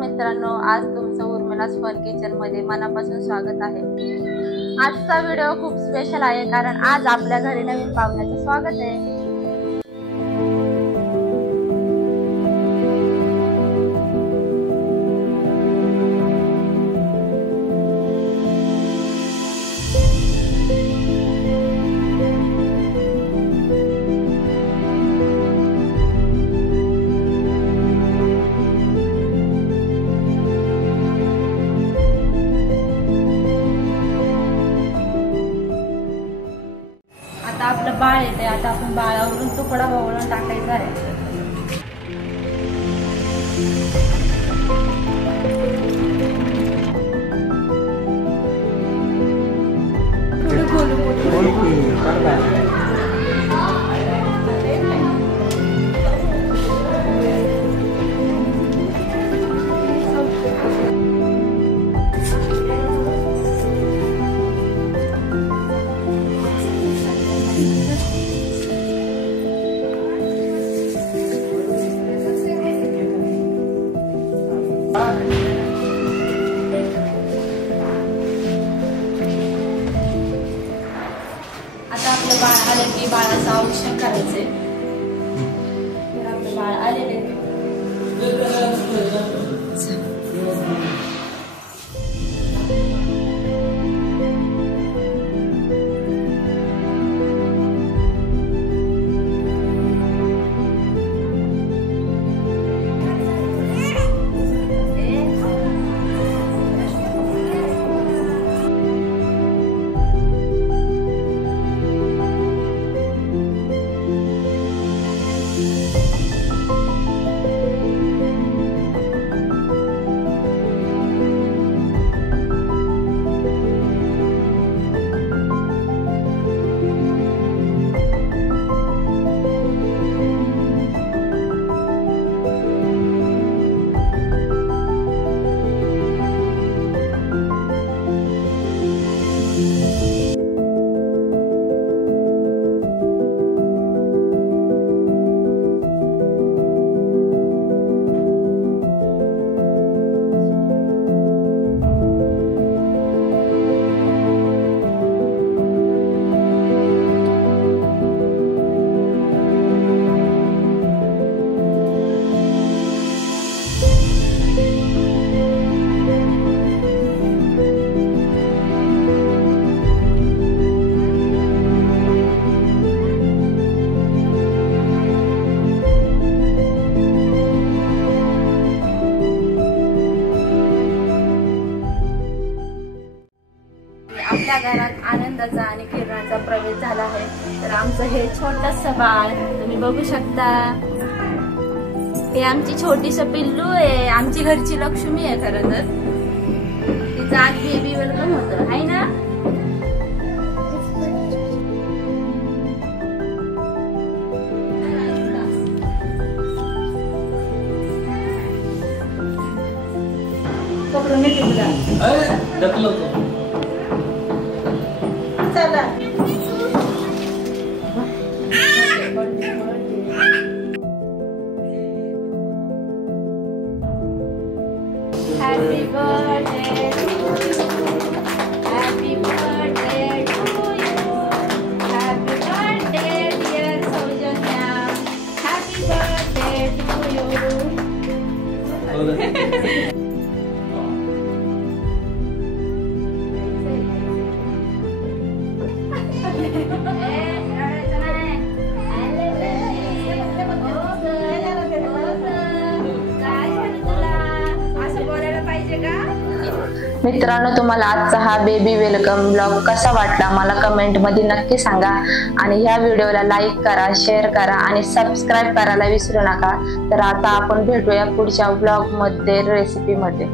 मित्रांनो, आज तुमचं उर्मिलास फन किचन मध्ये मनापासून स्वागत आहे। आजचा व्हिडिओ खूप स्पेशल आहे कारण आज आपल्या घरी नवीन पाहुण्याचं स्वागत आहे। आता आपलं बाळ येते, आता आपण बाळावरून तुकडा वळून टाकायचा आहे। आता आपलं बाळ आले की बाळाचं औषध करायचंय। तर आपलं बाळ आलेले आपल्या घरात आनंदाचा आणि किरणाचा प्रवेश झाला आहे। तर आमचं हे छोटंसं बाळ तुम्ही बघू शकता, हे आमची छोटीशी पिल्लू आहे, आमची घरची लक्ष्मी आहे। खरं तर तिचं आज बेबी वेलकम होतं आहे ना। कपडे नाही तुला चला happy birthday happy birthday to you, happy birthday dear Soujanya, happy birthday to you. मित्रांनो, तुम्हाला आजचा हा बेबी वेलकम ब्लॉग कसा वाटला मला कमेंट मध्ये नक्की सांगा आणि ह्या व्हिडिओला लाईक करा, शेअर करा आणि सबस्क्राईब करायला विसरू नका। तर आता आपण भेटूया पुढच्या ब्लॉग मध्ये, रेसिपी मध्ये।